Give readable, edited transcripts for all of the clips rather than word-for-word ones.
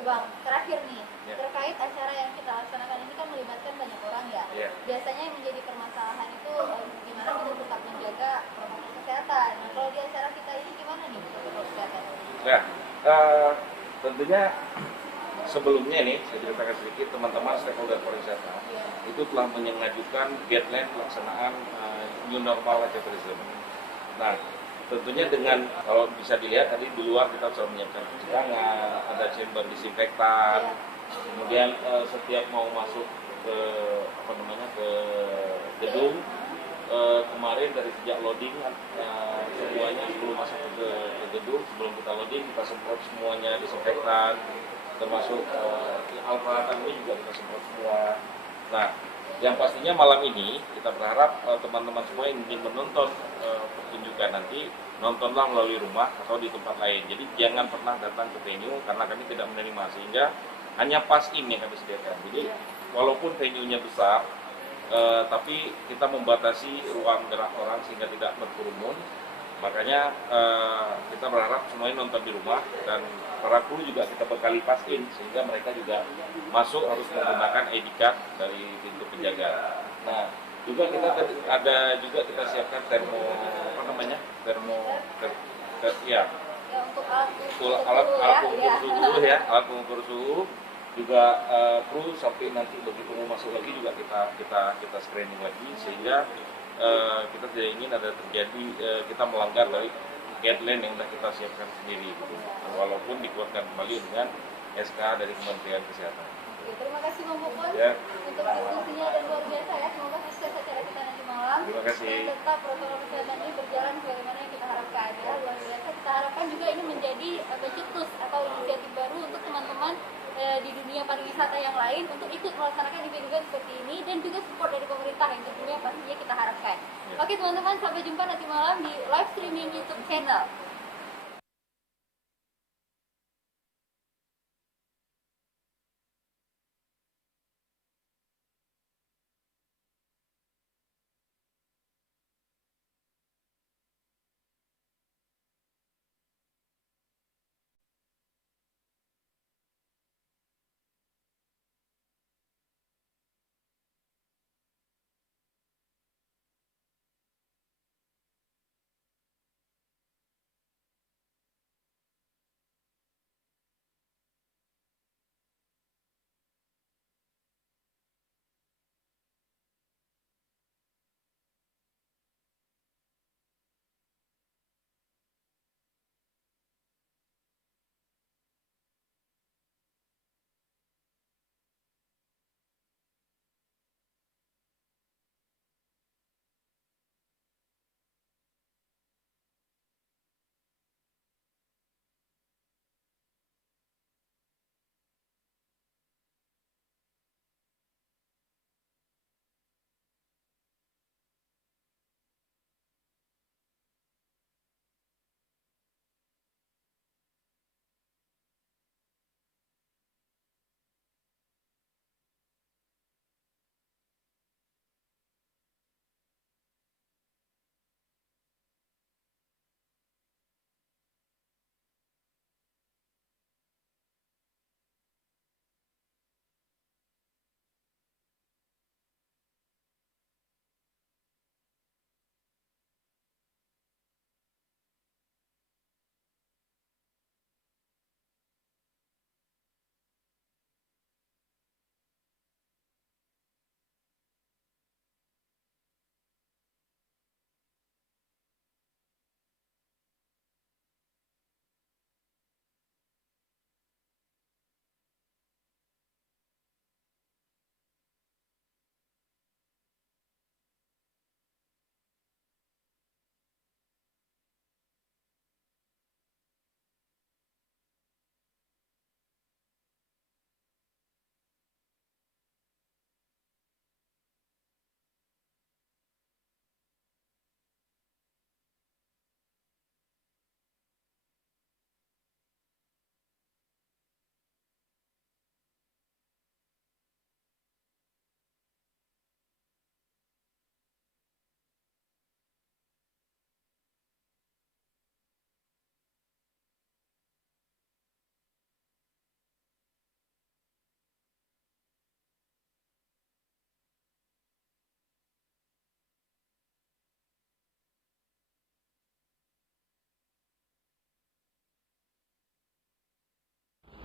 Bang, terakhir nih, Ya. terkait acara yang kita laksanakan ini kan melibatkan banyak orang ya. Ya. Biasanya yang menjadi permasalahan itu gimana kita tetap menjaga protokol kesehatan. Nah, kalau di acara kita ini gimana nih protokol kesehatan? Ya, tentunya sebelumnya nih saya ceritakan sedikit, teman-teman stakeholder pariwisata itu telah mengajukan guideline pelaksanaan new normal aja tourism. Nah, tentunya dengan kalau bisa dilihat tadi di luar kita sudah menyiapkan cuci tangan, ada chamber disinfektan, kemudian setiap mau masuk ke ke gedung, kemarin dari sejak loading semuanya sebelum masuk ke gedung, sebelum kita loading kita semprot semuanya disinfektan, termasuk alat-alat ini juga kita semprot semua. Nah, yang pastinya malam ini kita berharap teman-teman semua yang ingin menonton pertunjukan nanti nontonlah melalui rumah atau di tempat lain. Jadi jangan pernah datang ke venue karena kami tidak menerima, sehingga hanya pass-in yang kami sediakan. Jadi walaupun venue-nya besar, tapi kita membatasi ruang gerak orang sehingga tidak berkerumun. Makanya kita berharap semuanya nonton di rumah, dan para kru juga kita berkali pass-in sehingga mereka juga masuk harus menggunakan ID card dari pintu penjaga. Nah, juga kita ada juga kita siapkan ya, Untuk alat alat ya. pengukur suhu ya, alat pengukur suhu juga kru sampai nanti begitu mau masuk lagi juga kita screening lagi, sehingga kita tidak ingin ada terjadi kita melanggar dari guideline yang sudah kita siapkan sendiri gitu. Walaupun dikuatkan kembali dengan SK dari Kementerian Kesehatan. Oke, terima kasih Bang Pupun Ya. untuk diskusinya dan luar biasa ya. Semoga sukses acara kita nanti malam. Terima kasih. Dan tetap protokol kesehatan ini berjalan sebagaimana yang kita harapkan ya. Luar biasa. Kita harapkan juga ini menjadi pencetus atau inisiatif baru untuk teman-teman di dunia pariwisata yang lain untuk ikut melaksanakan event-event seperti ini, dan juga support dari pemerintah yang tentunya pastinya kita harapkan. Ya. Oke teman-teman, sampai jumpa nanti malam di live streaming YouTube channel.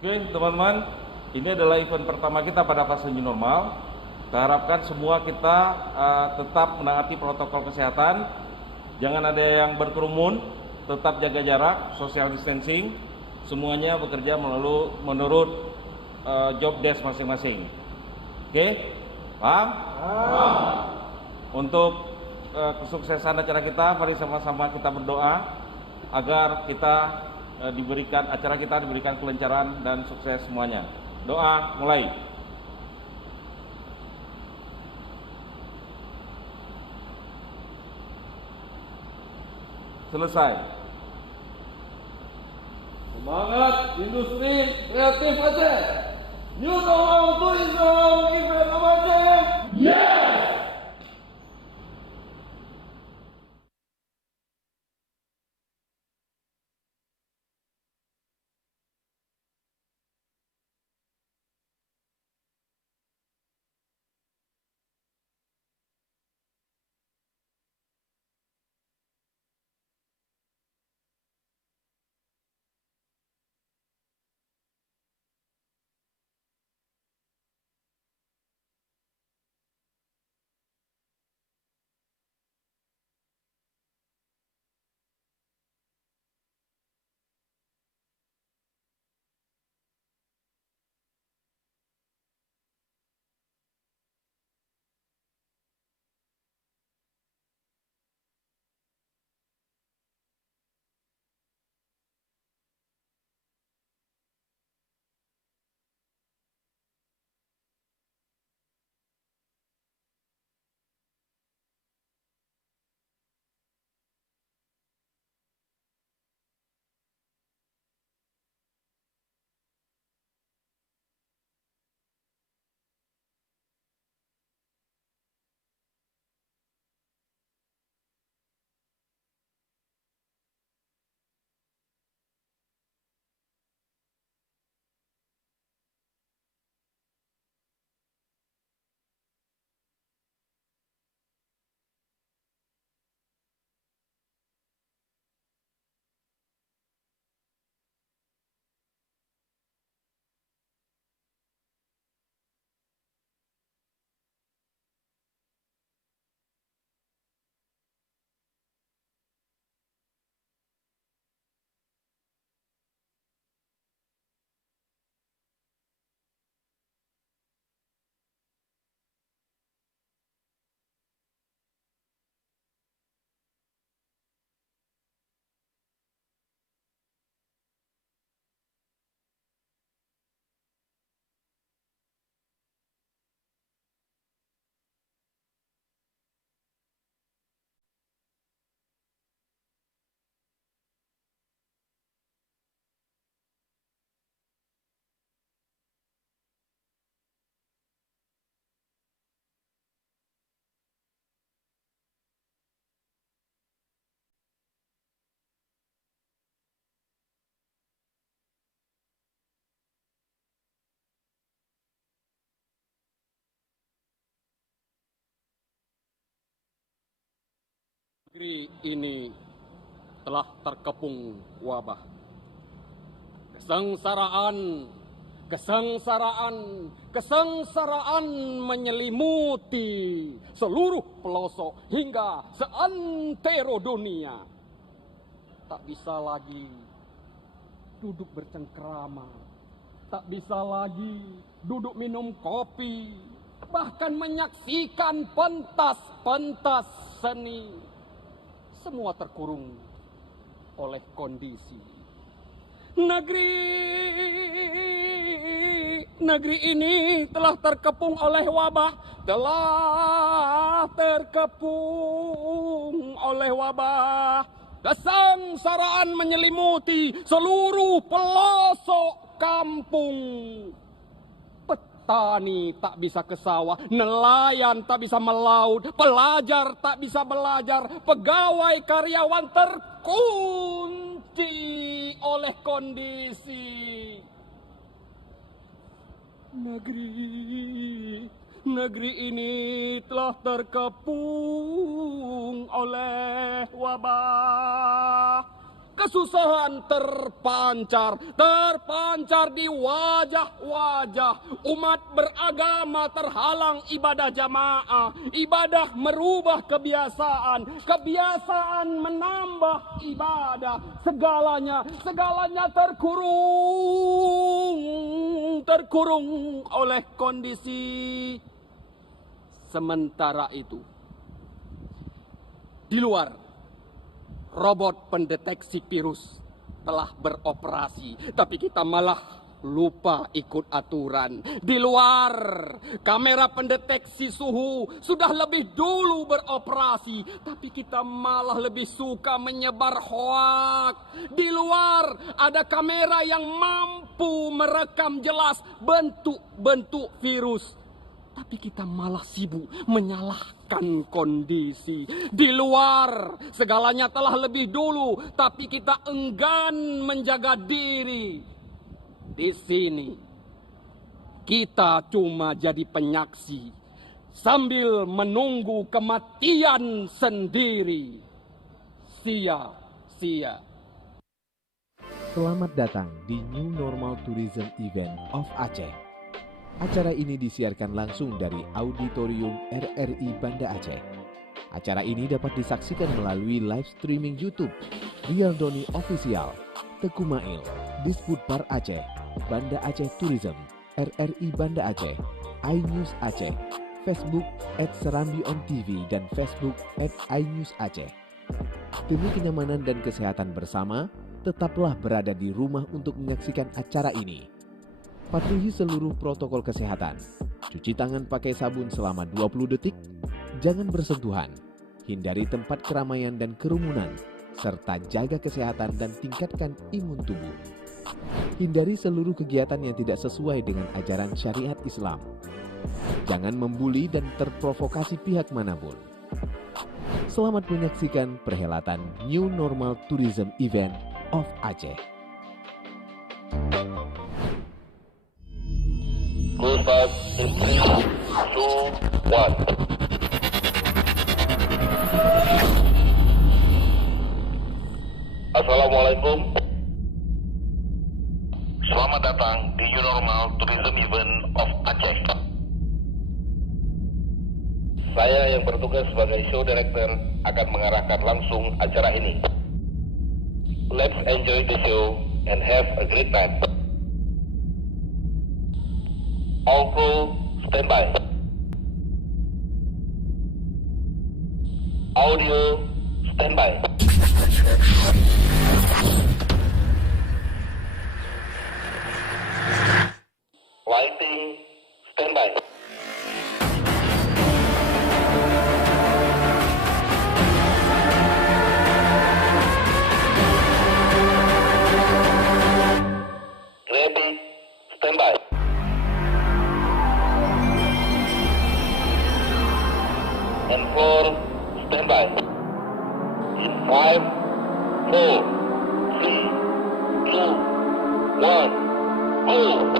Oke, teman-teman, ini adalah event pertama kita pada fase new normal. Kita harapkan semua kita tetap menaati protokol kesehatan. Jangan ada yang berkerumun, tetap jaga jarak, social distancing. Semuanya bekerja menurut job desk masing-masing. Oke, paham? Untuk kesuksesan acara kita, mari sama-sama kita berdoa agar acara kita diberikan kelancaran dan sukses semuanya. Doa mulai. Selesai. Semangat industri kreatif Aceh. New normal tourism event of Aceh. Yes! Negeri ini telah terkepung wabah. Kesengsaraan menyelimuti seluruh pelosok hingga seantero dunia. Tak bisa lagi duduk bercengkrama, tak bisa lagi duduk minum kopi, bahkan menyaksikan pentas-pentas seni. Semua terkurung oleh kondisi. Negeri ini telah terkepung oleh wabah, Kesengsaraan menyelimuti seluruh pelosok kampung. Petani tak bisa ke sawah, nelayan tak bisa melaut, pelajar tak bisa belajar, pegawai karyawan terkunci oleh kondisi. Negeri ini telah terkepung oleh wabah. kesusahan terpancar di wajah-wajah. Umat beragama terhalang ibadah jamaah, ibadah merubah kebiasaan, kebiasaan menambah ibadah. Segalanya terkurung oleh kondisi. Sementara itu, di luar, robot pendeteksi virus telah beroperasi, tapi kita malah lupa ikut aturan. Di luar, kamera pendeteksi suhu sudah lebih dulu beroperasi, tapi kita malah lebih suka menyebar hoak. Di luar, ada kamera yang mampu merekam jelas bentuk-bentuk virus, tapi kita malah sibuk menyalahkan kondisi. Di luar, segalanya telah lebih dulu, tapi kita enggan menjaga diri. Di sini, kita cuma jadi penyaksi sambil menunggu kematian sendiri. Sia-sia. Selamat datang di New Normal Tourism Event of Aceh. Acara ini disiarkan langsung dari Auditorium RRI Banda Aceh. Acara ini dapat disaksikan melalui live streaming YouTube, Real Doni Official, Teguh Mail, Disputbar Aceh, Banda Aceh Tourism, RRI Banda Aceh, iNews Aceh, Facebook @serambi_on_tv dan Facebook @iNews Aceh. Demi kenyamanan dan kesehatan bersama, tetaplah berada di rumah untuk menyaksikan acara ini. Patuhi seluruh protokol kesehatan. Cuci tangan pakai sabun selama 20 detik. Jangan bersentuhan. Hindari tempat keramaian dan kerumunan, serta jaga kesehatan dan tingkatkan imun tubuh. Hindari seluruh kegiatan yang tidak sesuai dengan ajaran syariat Islam. Jangan membuli dan terprovokasi pihak manapun. Selamat menyaksikan perhelatan New Normal Tourism Event of Aceh. Close up in 3, 2, 1. Assalamualaikum. Selamat datang di New Normal Tourism Event of Aceh. Saya yang bertugas sebagai show director akan mengarahkan langsung acara ini. Let's enjoy the show and have a great time. All crew, stand by. Audio, stand by. Lighting, stand by. Graphic, stand by. And 4, stand by. In 5, 4, 3, 2, 1, go!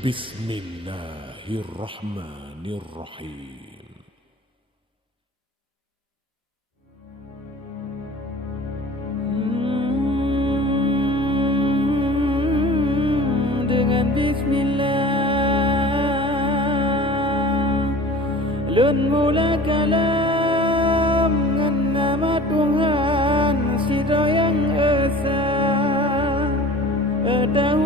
Bismillahirrahmanirrahim. Dengan bismillah lun mula kalam ngan nama Tuhan si yang esa